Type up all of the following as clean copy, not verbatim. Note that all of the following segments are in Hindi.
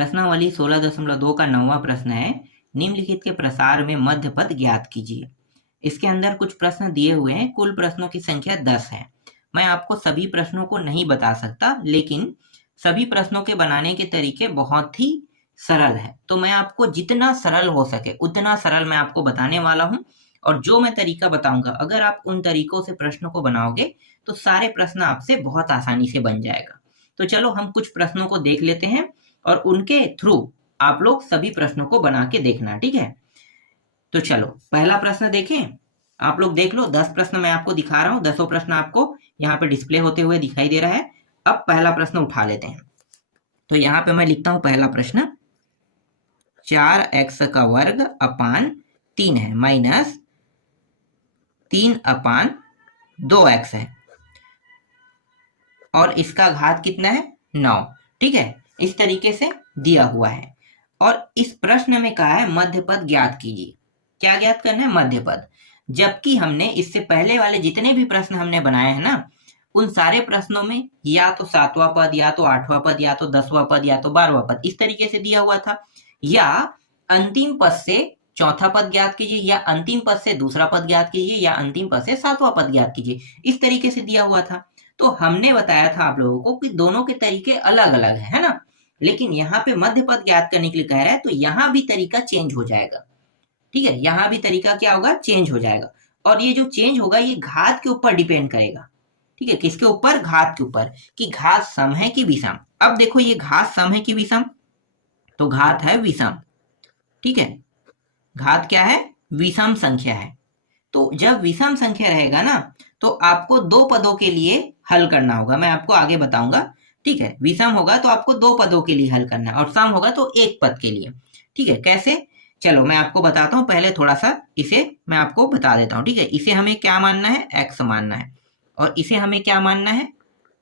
प्रश्नावली 16.2 का 9वां प्रश्न है, निम्नलिखित के प्रसार में मध्य पद ज्ञात कीजिए। इसके अंदर कुछ प्रश्न दिए हुए हैं, कुल प्रश्नों की संख्या 10 है। मैं आपको सभी प्रश्नों को नहीं बता सकता, लेकिन सभी प्रश्नों के बनाने के तरीके बहुत ही सरल है। तो मैं आपको जितना सरल हो सके उतना सरल मैं आपको बताने वाला हूं, और जो मैं तरीका बताऊंगा अगर आप उन तरीकों से प्रश्नों को बनाओगे तो सारे प्रश्न आपसे बहुत आसानी से बन जाएगा। तो चलो हम कुछ प्रश्नों को देख लेते हैं और उनके थ्रू आप लोग सभी प्रश्नों को बना के देखना, ठीक है। तो चलो पहला प्रश्न देखें। आप लोग देख लो, 10 प्रश्न मैं आपको दिखा रहा हूं, 10 प्रश्न आपको यहाँ पे डिस्प्ले होते हुए दिखाई दे रहा है। अब पहला प्रश्न उठा लेते हैं। तो यहाँ पे मैं लिखता हूं पहला प्रश्न, 4x का वर्ग अपान 3 है माइनस 3 अपान 2x है और इसका घात कितना है 9, ठीक है। इस तरीके से दिया हुआ है और इस प्रश्न में कहा है मध्य पद ज्ञात कीजिए। क्या ज्ञात करना है? मध्य पद। जबकि हमने इससे पहले वाले जितने भी प्रश्न हमने बनाए हैं ना, उन सारे प्रश्नों में या तो 7वां पद, या तो 8वां पद, या तो 10वां पद, या तो 12वां पद इस तरीके से दिया हुआ था, या अंतिम पद से चौथा पद ज्ञात कीजिए, या अंतिम पद से दूसरा पद ज्ञात कीजिए, या अंतिम पद से 7वां पद ज्ञात कीजिए, इस तरीके से दिया हुआ था। तो हमने बताया था आप लोगों को कि दोनों के तरीके अलग अलग है ना, लेकिन यहाँ पे मध्य पद ज्ञात करने के लिए कह रहा है तो यहाँ भी तरीका चेंज हो जाएगा, ठीक है। यहाँ भी तरीका क्या होगा? चेंज हो जाएगा। और ये जो चेंज होगा ये घात के ऊपर डिपेंड करेगा, ठीक है। किसके ऊपर? घात के ऊपर, कि घात सम है कि विषम। अब देखो ये घात सम है कि विषम, तो घात है विषम, ठीक है। घात क्या है? विषम संख्या है। तो जब विषम संख्या रहेगा ना तो आपको दो पदों के लिए हल करना होगा, मैं आपको आगे बताऊंगा, ठीक है। विषम होगा तो आपको दो पदों के लिए हल करना है और सम होगा तो एक पद के लिए, ठीक है। कैसे? चलो मैं आपको बताता हूं, पहले थोड़ा सा इसे मैं आपको बता देता हूं, ठीक है। इसे हमें क्या मानना है? x मानना है, और इसे हमें क्या मानना है?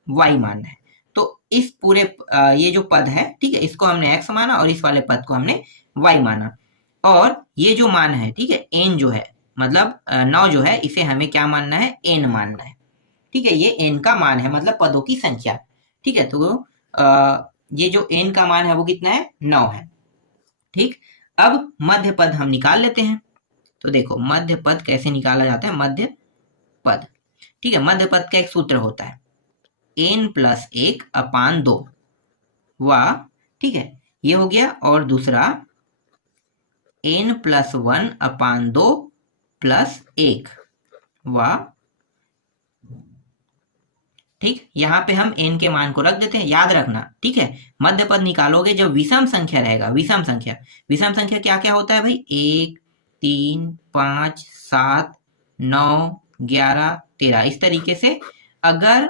y मानना है। तो इस पूरे ये जो पद है, ठीक है, इसको हमने x माना और इस वाले पद को हमने y माना, और ये जो मान है, ठीक है, n जो है मतलब 9 जो है, इसे हमें क्या मानना है? n मानना है, ठीक है। ये n का मान है, मतलब पदों की संख्या, ठीक है। तो ये जो n का मान है वो कितना है? 9 है, ठीक। अब मध्य पद हम निकाल लेते हैं। तो देखो मध्य पद कैसे निकाला जाता है? मध्य पद, ठीक है। मध्य पद का एक सूत्र होता है n+1 अपान 2, वाह, ठीक है, ये हो गया। और दूसरा n+1 अपान 2 प्लस 1, वाह, ठीक। यहाँ पे हम n के मान को रख देते हैं, याद रखना, ठीक है। मध्य पद निकालोगे जब विषम संख्या रहेगा, विषम संख्या, विषम संख्या क्या क्या होता है भाई? 1, 3, 5, 7, 9, 11, 13 इस तरीके से। अगर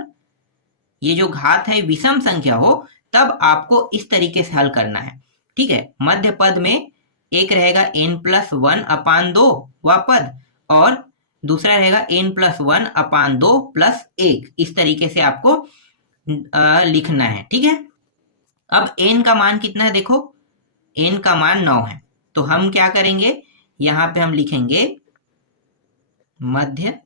ये जो घात है विषम संख्या हो तब आपको इस तरीके से हल करना है, ठीक है। मध्य पद में एक रहेगा n+1 अपान 2 वह पद, और दूसरा रहेगा n+1 अपान 2 प्लस 1, इस तरीके से आपको लिखना है, ठीक है। अब n का मान कितना है? देखो n का मान 9 है, तो हम क्या करेंगे? यहाँ पे हम लिखेंगे मध्य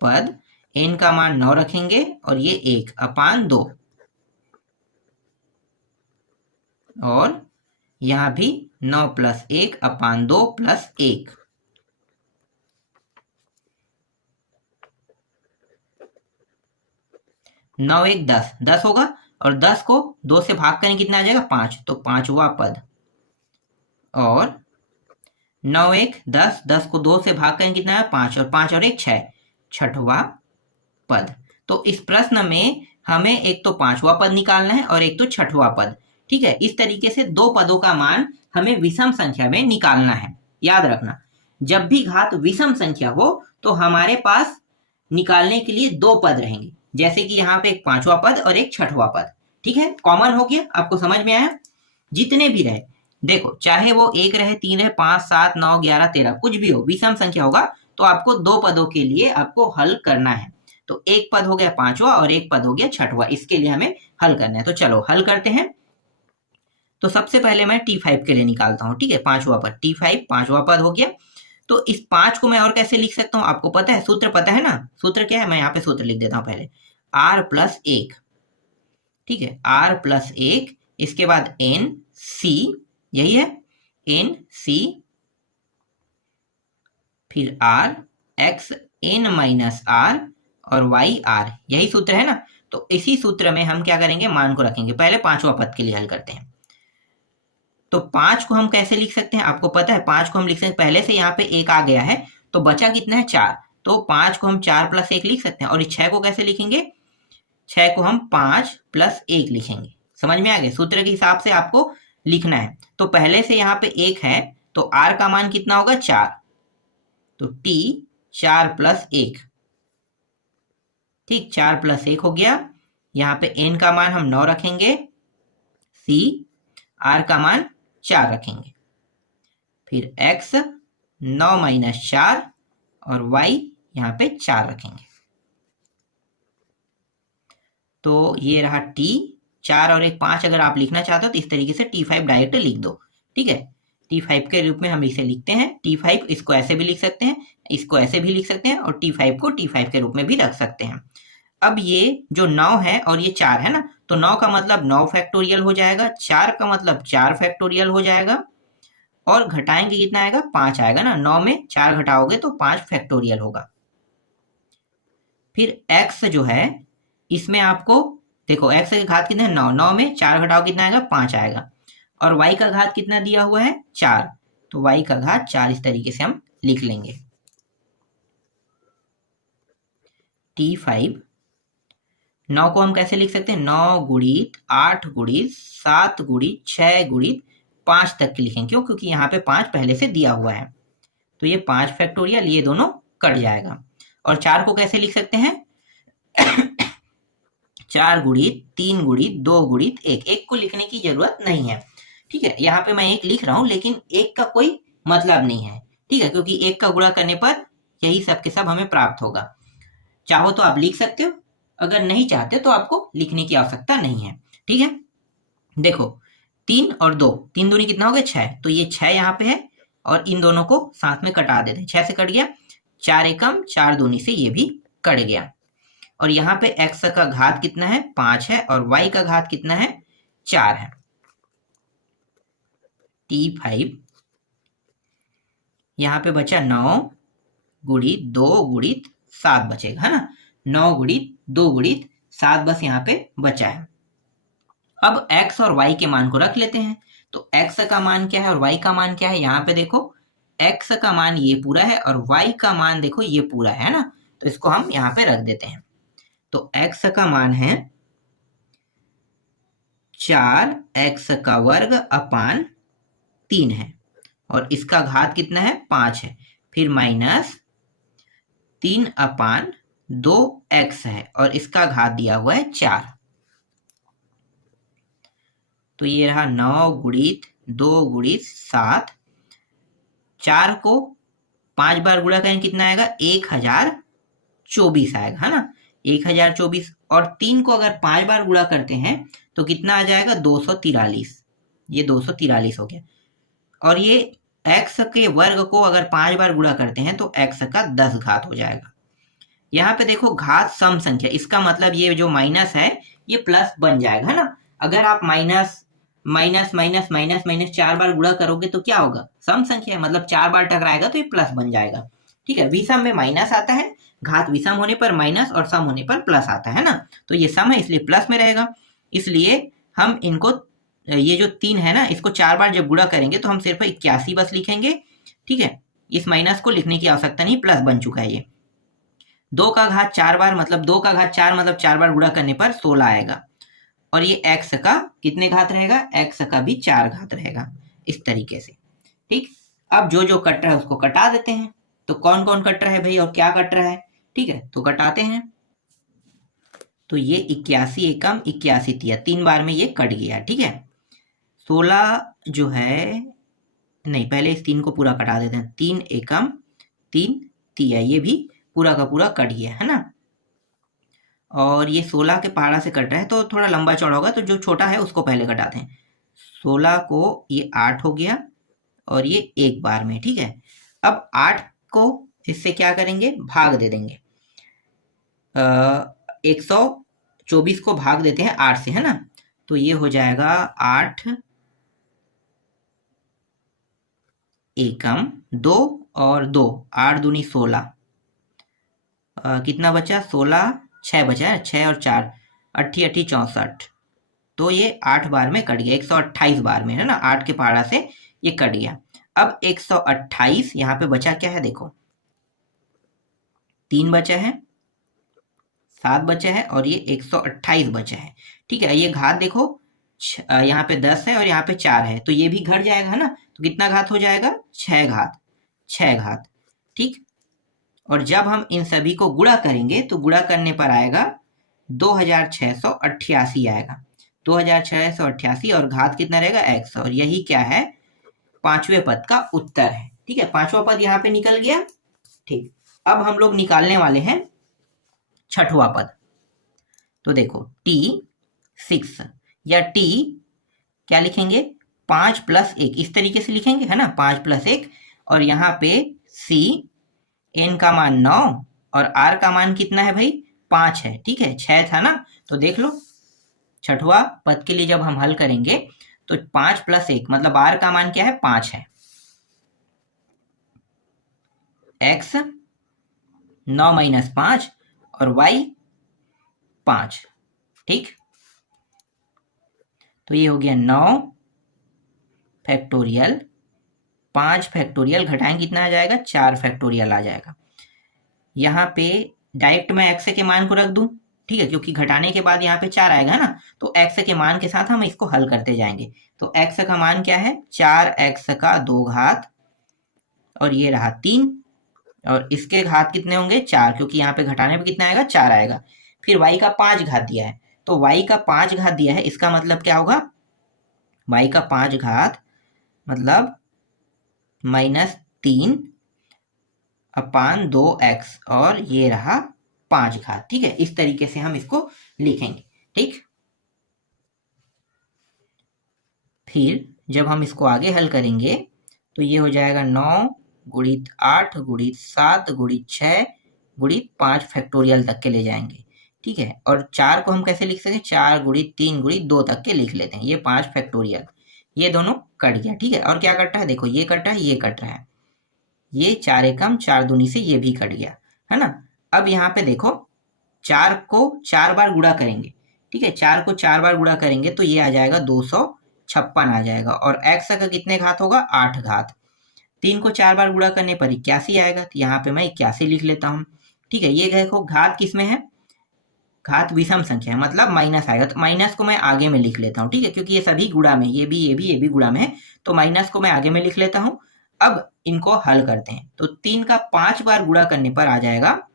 पद, n का मान 9 रखेंगे और ये 1 अपान 2, और यहाँ भी 9 प्लस 1 अपान 2 प्लस 1, 9 1 10, 10 होगा, और 10 को 2 से भाग करें कितना आ जाएगा? 5, तो 5वां पद, और 9 1 10, 10 को 2 से भाग करें कितना है? 5, और 5 और 1 6, 6वां पद। तो इस प्रश्न में हमें एक तो 5वां पद निकालना है और एक तो 6वां पद, ठीक है। इस तरीके से दो पदों का मान हमें विषम संख्या में निकालना है। याद रखना, जब भी घात विषम संख्या हो तो हमारे पास निकालने के लिए दो पद रहेंगे, जैसे कि यहाँ पे एक 5वां पद और एक 6वां पद, ठीक है। कॉमन हो गया, आपको समझ में आया? जितने भी रहे, देखो चाहे वो 1 रहे, 3 रहे, 5, 7, 9, 11, 13 कुछ भी हो, विषम संख्या होगा तो आपको दो पदों के लिए आपको हल करना है। तो एक पद हो गया 5वां और एक पद हो गया 6वां, इसके लिए हमें हल करना है। तो चलो हल करते हैं। तो सबसे पहले मैं T5 के लिए निकालता हूँ, ठीक है। 5वां पद T5, 5वां पद हो गया। तो इस 5 को मैं और कैसे लिख सकता हूँ? आपको पता है, सूत्र पता है ना? सूत्र क्या है? मैं यहाँ पे सूत्र लिख देता हूँ पहले, r+1, ठीक है, r+1, इसके बाद n सी, यही है एन सी, फिर R X N minus R और वाई आर, यही सूत्र है ना। तो इसी सूत्र में हम क्या करेंगे, मान को रखेंगे। पहले पांचवा पद के लिए हल करते हैं। तो 5 को हम कैसे लिख सकते हैं, आपको पता है 5 को हम लिख सकते हैं, पहले से यहाँ पे 1 आ गया है तो बचा कितना है 4, तो 5 को हम 4 + 1 लिख सकते हैं। और 6 को कैसे लिखेंगे, 6 को हम 5 + 1 लिखेंगे। समझ में आ गया, सूत्र के हिसाब से आपको लिखना है। तो पहले से यहाँ पे 1 है तो r का मान कितना होगा 4, तो t 4 + 1, ठीक 4 + 1 हो गया। यहाँ पे n का मान हम 9 रखेंगे, c r का मान 4 रखेंगे, फिर x 9 - 4 और y यहाँ पे 4 रखेंगे। तो ये रहा t, 4 और 1 5 अगर आप लिखना चाहते हो तो इस तरीके से t5 डायरेक्ट लिख दो, ठीक है। t5 के रूप में हम इसे लिखते हैं, t5 इसको ऐसे भी लिख सकते हैं, इसको ऐसे भी लिख सकते हैं और t5 को t5 के रूप में भी रख सकते हैं। अब ये जो 9 है और ये 4 है ना, तो 9 का मतलब 9 फैक्टोरियल हो जाएगा, 4 का मतलब 4 फैक्टोरियल हो जाएगा, और घटाएंगे कितना आएगा 5 आएगा ना, 9 में 4 घटाओगे तो 5 फैक्टोरियल होगा। फिर x जो है इसमें आपको देखो x की घात कितना है 9, 9 में 4 घटाओ कितना आएगा 5 आएगा, और y का घात कितना दिया हुआ है 4, तो y का घात 4 इस तरीके से हम लिख लेंगे। t5 9 को हम कैसे लिख सकते हैं, 9 गुणित 8 गुणित 7 गुणित 6 गुणित 5 तक के लिखेंगे, क्यों, क्योंकि यहाँ पे 5 पहले से दिया हुआ है, तो ये 5 फैक्टोरियल ये दोनों कट जाएगा। और 4 को कैसे लिख सकते हैं 4 गुणित 3 गुणित 2 गुणित 1, 1 को लिखने की जरूरत नहीं है, ठीक है। यहाँ पे मैं 1 लिख रहा हूं लेकिन 1 का कोई मतलब नहीं है, ठीक है, क्योंकि 1 का गुणा करने पर यही सब के सब हमें प्राप्त होगा। चाहो तो आप लिख सकते हो, अगर नहीं चाहते तो आपको लिखने की आवश्यकता नहीं है, ठीक है। देखो 3 और 2, 3 दूनी कितना हो गया 6, तो ये 6 यहाँ पे है और इन दोनों को साथ में कटा देते हैं, 6 से कट गया, 4 एकम 4 दूनी से ये भी कट गया। और यहाँ पे x का घात कितना है 5 है और y का घात कितना है 4 है। t5 यहाँ पे बचा 9 गुणित 2 गुणित 7 बचेगा, है ना, 9 गुणित 2 गुणित 7 बस यहाँ पे बचा है। अब x और y के मान को रख लेते हैं। तो x का मान क्या है और y का मान क्या है, यहाँ पे देखो x का मान ये पूरा है और y का मान देखो ये पूरा है ना, तो इसको हम यहाँ पे रख देते हैं। तो x का मान है 4x² अपान 3 है और इसका घात कितना है 5 है, फिर माइनस 3 अपान 2x है और इसका घात दिया हुआ है 4। तो ये रहा 9 गुणित 2 गुणित 7, 4 को 5 बार गुणा करें कितना आएगा 1024 आएगा, है ना, 1024। और 3 को अगर 5 बार गुणा करते हैं तो कितना आ जाएगा 243, ये 243 हो गया। और ये x के वर्ग को अगर 5 बार गुणा करते हैं तो x का 10 घात हो जाएगा। यहाँ पे देखो घात सम संख्या, इसका मतलब ये जो माइनस है ये प्लस बन जाएगा, है ना। अगर आप minus minus minus minus minus 4 बार गुणा करोगे तो क्या होगा, सम संख्या है, मतलब 4 बार टकराएगा तो ये प्लस बन जाएगा, ठीक है। विषम में माइनस आता है, घात विषम होने पर माइनस और सम होने पर प्लस आता है ना, तो ये सम है इसलिए प्लस में रहेगा। इसलिए हम इनको ये जो 3 है ना इसको 4 बार जब गुणा करेंगे तो हम सिर्फ 81 बस लिखेंगे, ठीक है। इस माइनस को लिखने की आवश्यकता नहीं, प्लस बन चुका है ये। 2 का घात 4 बार मतलब 2 का घात 4 मतलब 4 बार गुणा करने पर 16 आएगा, और ये x का कितने घात रहेगा, x का भी 4 घात रहेगा, इस तरीके से, ठीक। अब जो जो कट रहा है उसको कटा देते हैं। तो कौन कौन कट रहा है भाई और क्या कट रहा है, ठीक है, तो कटाते हैं। तो ये 81 एकम 81 तिया 3 बार में ये कट गया, ठीक है। 16 जो है, नहीं पहले इस 3 को पूरा कटा देते हैं, 3 एकम 3 तिया, ये भी पूरा का पूरा कट गया, है ना। और ये 16 के पहाड़ा से कट रहा है तो थोड़ा लंबा चौड़ा होगा, तो जो छोटा है उसको पहले कटाते हैं। 16 को ये 8 हो गया और ये एक बार में, ठीक है। अब 8 को इससे क्या करेंगे, भाग दे देंगे, 124 को भाग देते हैं 8 से, है ना, तो ये हो जाएगा 8 एकम 2 और 2 8 दूनी 16, कितना बचा 16, 6 बचा है, 6 और 4 अट्ठी अट्ठी 64, तो ये 8 बार में कट गया, 128 बार में है ना, 8 के पहाड़ा से ये कट गया। अब 128 यहाँ पे बचा क्या है देखो, 3 बचा है, 7 बचा है और ये 128 बचा है। ठीक है, ये घात देखो यहाँ पे 10 है और यहाँ पे 4 है, तो ये भी घट जाएगा है ना, तो कितना घात हो जाएगा 6 घात, 6 घात। ठीक, और जब हम इन सभी को गुणा करेंगे तो गुणा करने पर आएगा 2688 आएगा, 2688 और घात कितना रहेगा x, और यही क्या है पांचवें पद का उत्तर है। ठीक है, पांचवा पद यहाँ पे निकल गया। ठीक, अब हम लोग निकालने वाले हैं छठवां पद। तो देखो t6 या t क्या लिखेंगे 5 + 1, इस तरीके से लिखेंगे है ना, 5 + 1, और यहाँ पे c n का मान 9 और r का मान कितना है भाई 5 है। ठीक है, 6 था ना, तो देख लो छठवा पद के लिए जब हम हल करेंगे तो 5 + 1 मतलब r का मान क्या है 5 है, x 9 - 5 और y 5। ठीक, तो ये हो गया 9 फैक्टोरियल, 5 फैक्टोरियल घटाएंगे कितना आ जाएगा 4 फैक्टोरियल आ जाएगा। यहाँ पे डायरेक्ट मैं x के मान को रख दूं, ठीक है, क्योंकि घटाने के बाद यहाँ पे 4 आएगा ना, तो x के मान के साथ हम इसको हल करते जाएंगे। तो x का मान क्या है 4x का 2 घात और ये रहा 3, और इसके घात कितने होंगे 4, क्योंकि यहाँ पे घटाने पे कितना आएगा 4 आएगा। फिर y का 5 घात दिया है, तो y का 5 घात दिया है, इसका मतलब क्या होगा y का 5 घात मतलब -3/2x और ये रहा 5 घात। ठीक है, इस तरीके से हम इसको लिखेंगे। ठीक, फिर जब हम इसको आगे हल करेंगे तो ये हो जाएगा 9 × 8 × 7 × 6 × 5 फैक्टोरियल तक के ले जाएंगे। ठीक है, और 4 को हम कैसे लिख सकते हैं 4 × 3 × 2 तक के लिख लेते हैं, ये 5 फैक्टोरियल, ये दोनों कट गया। ठीक है, और क्या कट रहा है देखो, ये कट रहा है, ये कट रहा है, ये 4 एकम 4 दूनी से ये भी कट गया है ना। अब यहाँ पे देखो 4 को 4 बार गुणा करेंगे। ठीक है, 4 को 4 बार गुणा करेंगे तो ये आ जाएगा 256 आ जाएगा, और x का कितने घात होगा 8 घात। 3 को 4 बार गुणा करने पर 81 आएगा, तो यहाँ पे मैं 81 लिख लेता हूँ। ठीक है, ये देखो घात किसमें है, घात विषम संख्या है, मतलब माइनस आएगा, तो माइनस को मैं आगे में लिख लेता हूँ। ठीक है, क्योंकि ये सभी गुणा में, ये भी गुणा में है, तो माइनस को मैं आगे में लिख लेता हूँ। अब इनको हल करते हैं, तो 3 का 5 बार गुणा करने पर आ जाएगा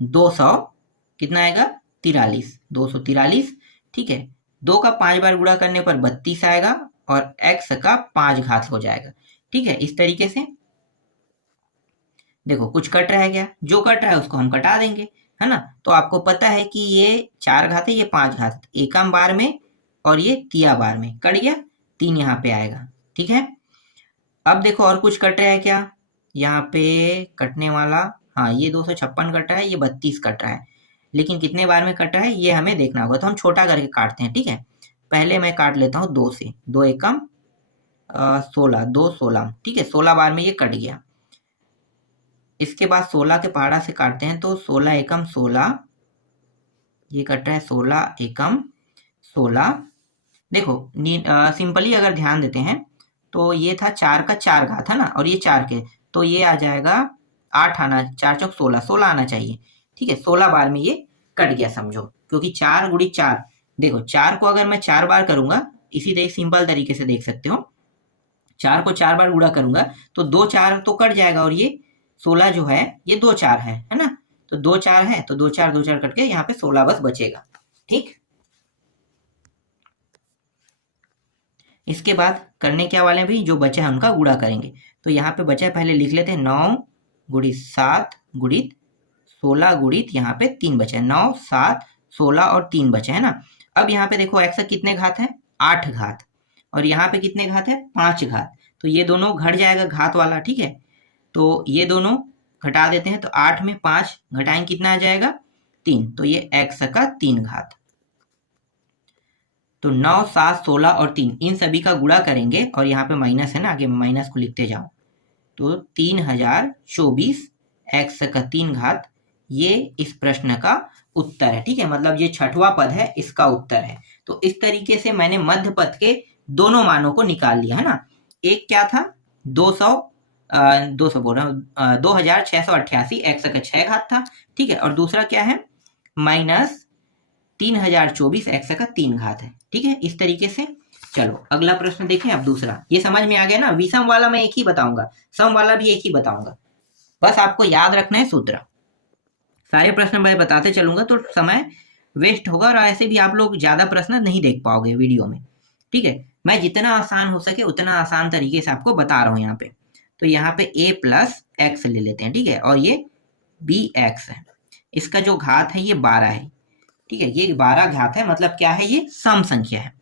200, कितना आएगा 43, 243। ठीक है, 2 का 5 बार गुणा करने पर 32 आएगा और x का 5 घात हो जाएगा। ठीक है, इस तरीके से देखो कुछ कट रहा है क्या, जो कट रहा है उसको हम कटा देंगे है ना। तो आपको पता है कि ये 4 घात है, ये 5 घात, एकम बार में और ये तिया बार में कट गया, 3 यहाँ पे आएगा। ठीक है, अब देखो और कुछ कट रहा है क्या, यहाँ पे कटने वाला, हाँ ये 256 कट रहा है, ये 32 कट रहा है, लेकिन कितने बार में कट रहा है ये हमें देखना होगा, तो हम छोटा करके काटते हैं। ठीक है, पहले मैं काट लेता हूँ 2 से, 2 एकम 16, 2 16। ठीक है, 16 बार में ये कट गया। इसके बाद 16 के पहाड़ा से काटते हैं, तो 16 एकम 16, ये कट रहा है 16 एकम 16। देखो सिंपली अगर ध्यान देते हैं तो ये था 4 का 4 घात है ना, और ये 4 के, तो ये आ जाएगा 8 आना, 4 चौक 16, 16 आना चाहिए। ठीक है, 16 बार में ये कट गया समझो, क्योंकि 4 × 4, देखो 4 को अगर मैं 4 बार करूंगा, इसी तरह सिंपल तरीके से देख सकते हो, 4 को 4 बार गुणा करूंगा तो 2 4 तो कट जाएगा, और ये 16 जो है ये 2 4 है ना, तो 2 4 है, तो 2 4 2 4 कट के यहाँ पे 16 बस बचेगा। ठीक, इसके बाद करने क्या वाले हैं भाई, जो बचा है उनका गुणा करेंगे। तो यहाँ पे बचा है, पहले लिख लेते हैं 9 × 7 × 16 × यहाँ पे 3 बचा है, 9 7 16 और 3 बचा है ना। अब यहाँ पे देखो x कितने घात है 8 घात, और यहाँ पे कितने घात है 5 घात, तो ये दोनों घट जाएगा घात वाला। ठीक है, तो ये दोनों घटा देते हैं, तो 8 में 5 घटाएंगे कितना आ जाएगा 3, तो ये x का 3 घात। तो 9, 7, 16 और 3 इन सभी का गुणा करेंगे और यहाँ पे माइनस है ना, आगे माइनस को लिखते जाओ, तो 3024 x का 3 घात, ये इस प्रश्न का उत्तर है। ठीक है, मतलब ये छठवां पद है, इसका उत्तर है। तो इस तरीके से मैंने मध्य पद के दोनों मानों को निकाल लिया है ना। एक क्या था, 200 बोल रहा हूँ 2688 x का 6 घात था। ठीक है, और दूसरा क्या है, माइनस 3024 x का 3 घात है। ठीक है, इस तरीके से। चलो अगला प्रश्न देखें। अब दूसरा, ये समझ में आ गया ना। विषम वाला मैं एक ही बताऊंगा, सम वाला भी एक ही बताऊंगा, बस आपको याद रखना है सूत्र। सारे प्रश्न मैं बताते चलूंगा तो समय वेस्ट होगा, और ऐसे भी आप लोग ज्यादा प्रश्न नहीं देख पाओगे वीडियो में। ठीक है, मैं जितना आसान हो सके उतना आसान तरीके से आपको बता रहा हूँ यहाँ पे। तो यहाँ पे a प्लस एक्स ले लेते हैं। ठीक है, और ये bx है, इसका जो घात है ये 12 है। ठीक है, ये 12 घात है, मतलब क्या है, ये सम संख्या है।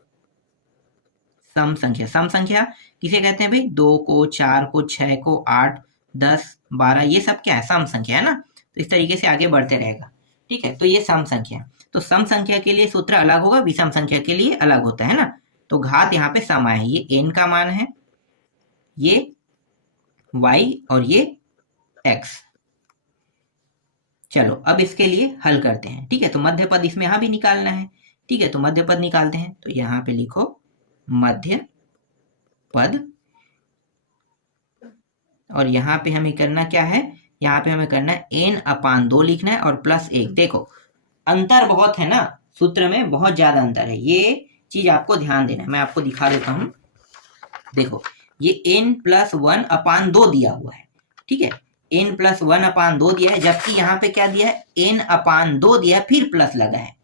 सम संख्या, सम संख्या किसे कहते हैं भाई, 2 को, 4 को, 6 को, 8, 10, 12, ये सब क्या है, सम संख्या है ना। तो इस तरीके से आगे बढ़ते रहेगा। ठीक है, तो ये सम संख्या। तो सम संख्या के लिए सूत्र अलग होगा, विषम संख्या के लिए अलग होता है ना। तो घात यहाँ पे सम है, ये n का मान है, ये y और ये x। चलो अब इसके लिए हल करते हैं। ठीक है, तो मध्य पद इसमें यहाँ भी निकालना है। ठीक है, तो मध्य पद निकालते हैं। तो यहाँ पे लिखो मध्य पद, और यहाँ पे हमें करना क्या है, यहाँ पे हमें करना है n/2 लिखना है और प्लस 1। देखो अंतर बहुत है ना, सूत्र में बहुत ज्यादा अंतर है, ये चीज आपको ध्यान देना है। मैं आपको दिखा देता हूं, देखो ये n+1/2 दिया हुआ है। ठीक है, n+1/2 दिया है, जबकि यहाँ पे क्या दिया है, n/2 दिया है, फिर प्लस लगा है।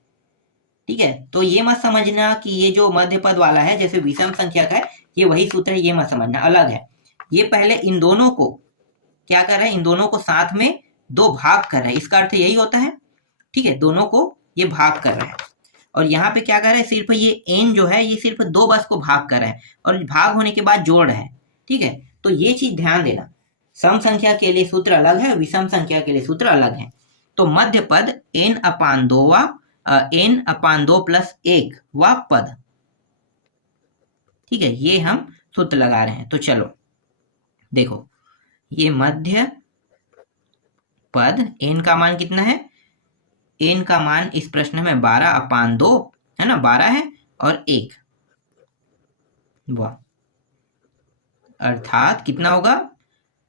ठीक है, तो ये मत समझना कि ये जो मध्य पद वाला है जैसे विषम संख्या का है ये वही सूत्र है, ये मत समझना, अलग है। ये पहले इन दोनों को क्या कर रहा है, इन दोनों को साथ में 2 भाग कर रहा है, इसका अर्थ यही होता है। ठीक है, दोनों को ये भाग कर रहा है, और यहाँ पे क्या कर रहा है, सिर्फ ये n जो है ये सिर्फ 2 बस को भाग कर रहा है, और भाग होने के बाद जोड़ है। ठीक है, तो ये चीज ध्यान देना, सम संख्या के लिए सूत्र अलग है, विषम संख्या के लिए सूत्र अलग है। तो मध्य पद n/2 प्लस 1 वा पद। ठीक है, ये हम सूत्र लगा रहे हैं। तो चलो देखो, ये मध्य पद n का मान कितना है, n का मान इस प्रश्न में 12/2 है ना, 12 है और 1, वाह, अर्थात कितना होगा,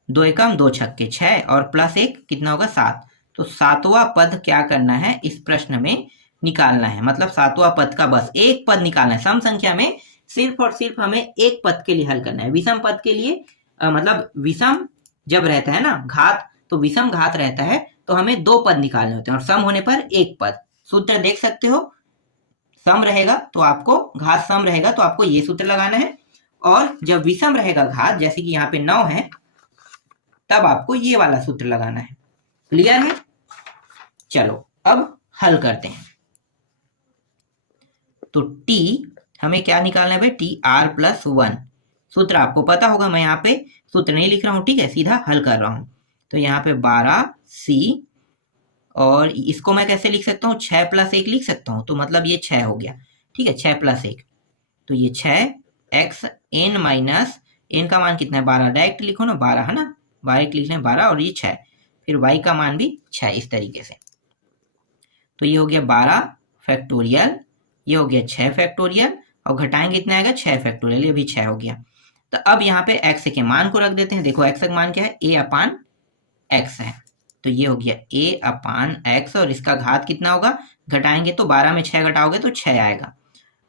2 एकम 2 छक्के 6 और प्लस 1 कितना होगा, 7। तो 7वां पद क्या करना है, इस प्रश्न में निकालना है, मतलब 7वां पद का बस एक पद निकालना है। सम संख्या में सिर्फ और सिर्फ हमें एक पद के लिए हल करना है। विषम पद के लिए मतलब विषम जब रहता है ना घात, तो विषम घात रहता है तो हमें 2 पद निकालने होते हैं, और सम होने पर एक पद। सूत्र देख सकते हो, सम रहेगा तो आपको, घात सम रहेगा तो आपको ये सूत्र लगाना है, और जब विषम रहेगा घात, जैसे कि यहाँ पे 9 है, तब आपको ये वाला सूत्र लगाना है। क्लियर है? चलो अब हल करते हैं। तो t हमें क्या निकालना है भाई, tr+1। सूत्र आपको पता होगा, मैं यहाँ पे सूत्र नहीं लिख रहा हूँ। ठीक है, सीधा हल कर रहा हूँ। तो यहाँ पे 12c, और इसको मैं कैसे लिख सकता हूँ, 6 + 1 लिख सकता हूँ, तो मतलब ये 6 हो गया। ठीक है, 6 + 1, तो ये 6x n माइनस n का मान कितना है, 12, डायरेक्ट लिखो ना 12 है ना, डायरेक्ट लिख लें 12, और ये 6, फिर y का मान भी 6, इस तरीके से। तो ये हो गया 12 फैक्टोरियल, ये हो गया 6 फैक्टोरियल, और घटाएंगे कितना आएगा, 6 फैक्टोरियल, ये भी 6 हो गया। तो अब यहाँ पे x के मान को रख देते हैं। देखो x का मान क्या है, a/x है, तो ये हो गया a/x, और इसका घात कितना होगा, घटाएंगे तो 12 में 6 घटाओगे तो 6 आएगा।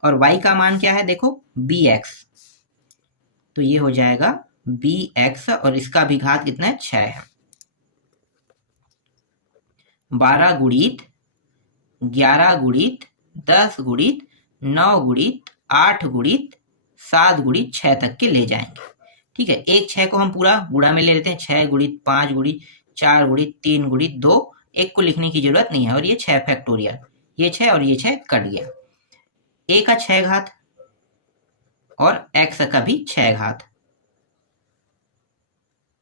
और y का मान क्या है, देखो bx, तो ये हो जाएगा bx, और इसका भी घात कितना है, 6 है। 12 गुणित 11 गुणित 10 गुणित 9 गुणित 8 गुणित 7 गुणित 6 तक के ले जाएंगे। ठीक है, एक 6 को हम पूरा गुणा में ले लेते हैं, 6 गुणित 5 गुणित 4 गुणित 3 गुणित 2, एक को लिखने की जरूरत नहीं है, और ये 6 फैक्टोरियल, ये 6 और ये 6 कट गया। a का 6 घात और x का भी 6 घात,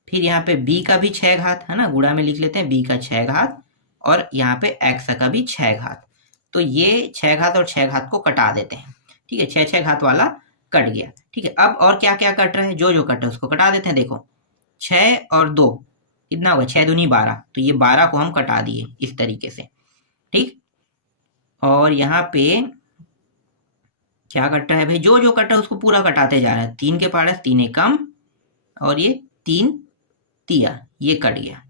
फिर यहाँ पे b का भी 6 घात है ना, गुणा में लिख लेते हैं, b का 6 घात, और यहाँ पे x का भी 6 घात। तो ये 6 घात और 6 घात को कटा देते हैं। ठीक है, 6 6 घात वाला कट गया। ठीक है, अब और क्या क्या कट रहा है, जो जो कट रहा है उसको कटा देते हैं। देखो 6 और 2 कितना होगा, 6 दूनी 12, तो ये 12 को हम कटा दिए इस तरीके से। ठीक, और यहाँ पे क्या कट रहा है भाई, जो जो कट रहा है उसको पूरा कटाते जा रहा है। 3 के पारस 3 एकम और ये 3 तिया, ये कट गया।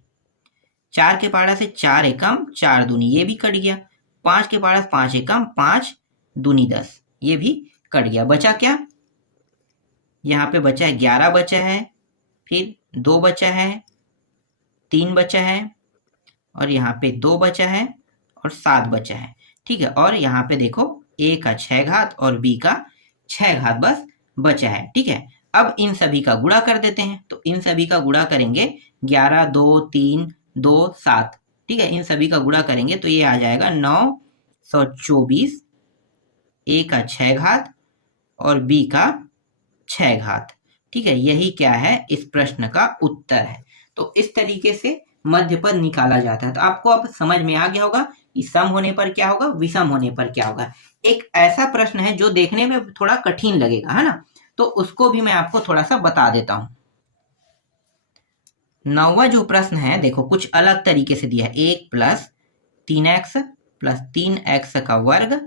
4 के पारा से 4 एकम 4 दूनी, ये भी कट गया। 5 के पारा से 5 एकम 5 दूनी 10, ये भी कट गया। बचा क्या, यहाँ पे बचा है 11 बचा है, फिर 2 बचा है, 3 बचा है, और यहाँ पे 2 बचा है और 7 बचा है। ठीक है, और यहाँ पे देखो a का 6 घात और b का 6 घात बस बचा है। ठीक है, अब इन सभी का गुणा कर देते हैं। तो इन सभी का गुणा करेंगे, 11 2 3 2 7। ठीक है, इन सभी का गुणा करेंगे तो ये आ जाएगा 924, a का 6 घात और b का 6 घात। ठीक है, यही क्या है, इस प्रश्न का उत्तर है। तो इस तरीके से मध्य पद निकाला जाता है। तो आपको अब समझ में आ गया होगा कि सम होने पर क्या होगा, विषम होने पर क्या होगा। एक ऐसा प्रश्न है जो देखने में थोड़ा कठिन लगेगा, है ना, तो उसको भी मैं आपको थोड़ा सा बता देता हूं। 9वां जो प्रश्न है, देखो कुछ अलग तरीके से दिया है। 1 प्लस 3x प्लस 3x का वर्ग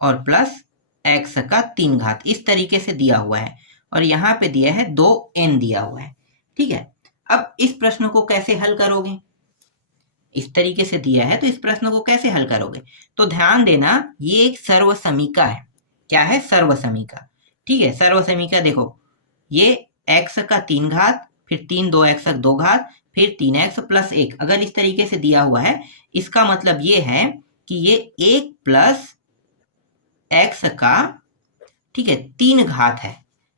और प्लस x का 3 घात, इस तरीके से दिया हुआ है। और यहाँ पे दिया है 2n दिया हुआ है। ठीक है, अब इस प्रश्न को कैसे हल करोगे, इस तरीके से दिया है तो इस प्रश्न को कैसे हल करोगे। तो ध्यान देना, ये एक सर्वसमीका है। क्या है, सर्वसमीका। ठीक है, सर्वसमीका देखो, ये x का 3 घात, फिर 3 2x का 2 घात, फिर 3x प्लस 1, अगर इस तरीके से दिया हुआ है, इसका मतलब ये है कि ये 1 प्लस x का, ठीक है, 3 घात है।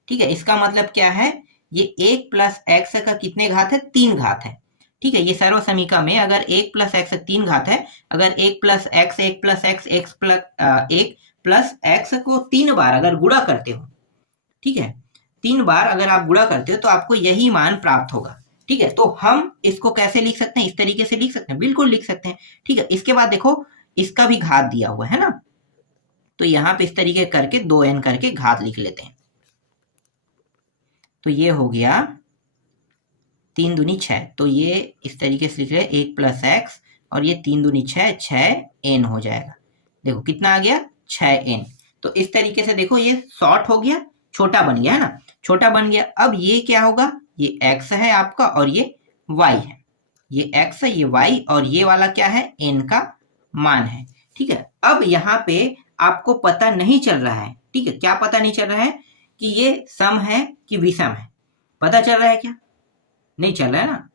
ठीक है, इसका मतलब क्या है, ये 1 प्लस एक्स का कितने घात है, 3 घात है। ठीक है, ये सर्वसमीका में अगर 1 प्लस एक्स 3 घात है, अगर 1 plus x 1 plus x 1 plus x को 3 बार अगर गुणा करते हो, ठीक है, 3 बार अगर आप गुणा करते हो तो आपको यही मान प्राप्त होगा। ठीक है, तो हम इसको कैसे लिख सकते हैं, इस तरीके से लिख सकते हैं, बिल्कुल लिख सकते हैं। ठीक है, इसके बाद देखो इसका भी घात दिया हुआ है ना, तो यहाँ पे इस तरीके करके 2n करके घात लिख लेते हैं। तो ये हो गया 3 दूनी 6, तो ये इस तरीके से लिख रहे 1 प्लस एक्स और ये 3 दूनी 6, 6n हो जाएगा। देखो कितना आ गया, 6n। तो इस तरीके से देखो ये शॉर्ट हो गया, छोटा बन गया, है ना, छोटा बन गया। अब ये क्या होगा, ये x है आपका और ये y है, ये x है, ये y, और ये वाला क्या है, n का मान है। ठीक है, अब यहाँ पे आपको पता नहीं चल रहा है, ठीक है, क्या पता नहीं चल रहा है कि ये सम है कि विषम है, पता चल रहा है क्या, नहीं चल रहा है ना।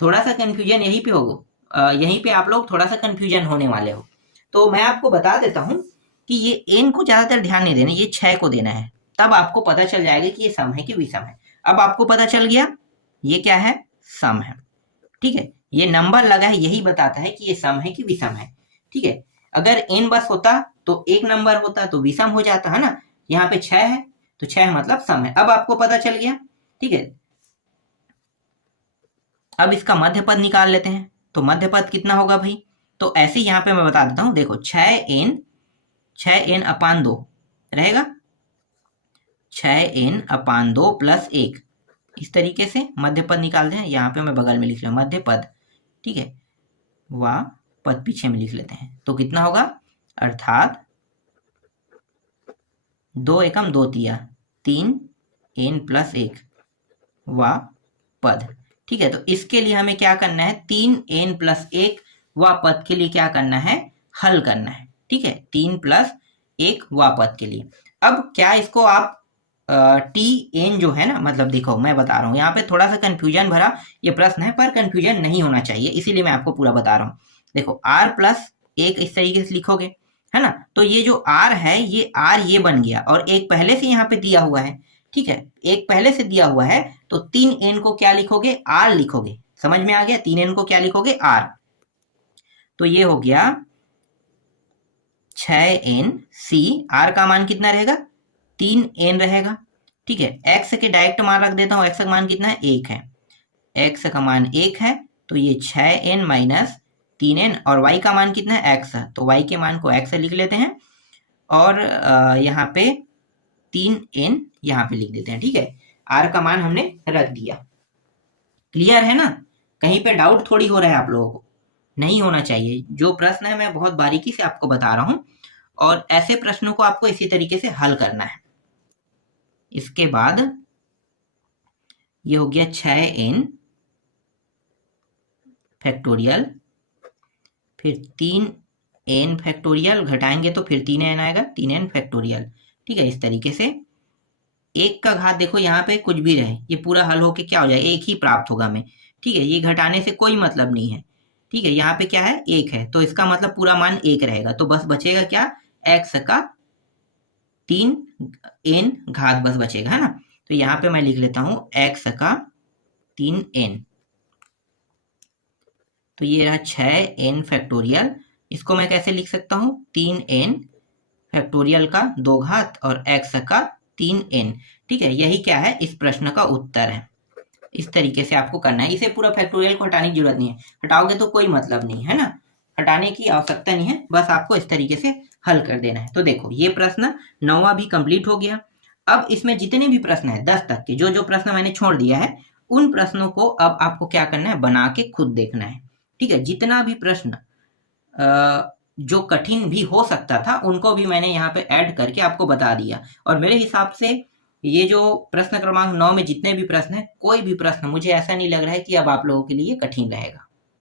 थोड़ा सा कंफ्यूजन यहीं पे होगा, यहीं पे आप लोग थोड़ा सा कंफ्यूजन होने वाले हो। तो मैं आपको बता देता हूं कि ये n को ज्यादातर ध्यान नहीं देना, ये 6 को देना है, तब आपको पता चल जाएगा कि ये सम है कि विषम है। अब आपको पता चल गया ये क्या है, सम है। ठीक है, ये नंबर लगा है यही बताता है कि ये सम है कि विषम है। ठीक है, अगर n बस होता तो एक नंबर होता तो विषम हो जाता, है ना, यहाँ पे 6 है तो 6 मतलब सम है। अब आपको पता चल गया। ठीक है, अब इसका मध्य पद निकाल लेते हैं। तो मध्य पद कितना होगा भाई, तो ऐसे यहाँ पे मैं बता देता हूं, देखो 6n अपान 2 रहेगा, 6n अपान 2 प्लस 1, इस तरीके से मध्य पद निकालते हैं। यहाँ पे मैं बगल में लिख रहा हूँ मध्य पद, ठीक है, वह पद पीछे में लिख लेते हैं। तो कितना होगा, अर्थात 2 एकम 2 तिया 3n प्लस 1 व पद। ठीक है, तो इसके लिए हमें क्या करना है, 3n प्लस 1 व पद के लिए क्या करना है, हल करना है। ठीक है, 3 प्लस 1 व पद के लिए। अब क्या इसको आप tn जो है ना, मतलब देखो मैं बता रहा हूँ, यहाँ पे थोड़ा सा कंफ्यूजन भरा ये प्रश्न है, पर कंफ्यूजन नहीं होना चाहिए, इसीलिए मैं आपको पूरा बता रहा हूँ। देखो r प्लस 1 इस तरीके से लिखोगे, है ना, तो ये जो r है ये r ये बन गया, और एक पहले से यहाँ पे दिया हुआ है। ठीक है, एक पहले से दिया हुआ है, तो 3n को क्या लिखोगे, r लिखोगे। समझ में आ गया, 3n को क्या लिखोगे, r। तो ये हो गया 6n c, r का मान कितना रहेगा, 3n रहेगा। ठीक है, x के डायरेक्ट मान रख देता हूँ, x का मान कितना है, 1 है, x का मान 1 है, तो ये 6n माइनस 3n, और y का मान कितना है, x है, तो y के मान को x लिख लेते हैं। और यहाँ पे 3n यहाँ पे लिख देते हैं। ठीक है, r का मान हमने रख दिया। क्लियर है ना? कहीं पे डाउट थोड़ी हो रहा है आप लोगों को, नहीं होना चाहिए। जो प्रश्न है मैं बहुत बारीकी से आपको बता रहा हूँ और ऐसे प्रश्नों को आपको इसी तरीके से हल करना है। इसके बाद ये हो गया 6n फैक्टोरियल, फिर 3n फैक्टोरियल, घटाएंगे तो फिर 3n आएगा, 3n फैक्टोरियल। ठीक है, इस तरीके से एक का घात देखो यहाँ पे कुछ भी रहे, ये पूरा हल होके क्या हो जाए, एक ही प्राप्त होगा हमें। ठीक है, ये घटाने से कोई मतलब नहीं है। ठीक है, यहाँ पे क्या है, एक है, तो इसका मतलब पूरा मान एक रहेगा, तो बस बचेगा क्या, x का 3n घात बस बचेगा, है ना। तो यहाँ पे मैं लिख लेता हूँ x का 3n, तो ये रहा 6n फैक्टोरियल। इसको मैं कैसे लिख सकता हूँ, 3n फैक्टोरियल का 2 घात और x का 3n। ठीक है, यही क्या है, इस प्रश्न का उत्तर है। इस तरीके से आपको करना है, इसे पूरा फैक्टोरियल को हटाने की जरूरत नहीं है, हटाओगे तो कोई मतलब नहीं है ना, हटाने की आवश्यकता नहीं है, बस आपको इस तरीके से हल कर देना है। तो देखो ये प्रश्न 9वां भी कंप्लीट हो गया। अब इसमें जितने भी प्रश्न है 10 तक के, जो प्रश्न मैंने छोड़ दिया है, उन प्रश्नों को अब आपको क्या करना है, बना के खुद देखना है। ठीक है, जितना भी प्रश्न जो कठिन भी हो सकता था उनको भी मैंने यहाँ पे ऐड करके आपको बता दिया। और मेरे हिसाब से ये जो प्रश्न क्रमांक 9 में जितने भी प्रश्न है, कोई भी प्रश्न मुझे ऐसा नहीं लग रहा है कि अब आप लोगों के लिए कठिन रहेगा।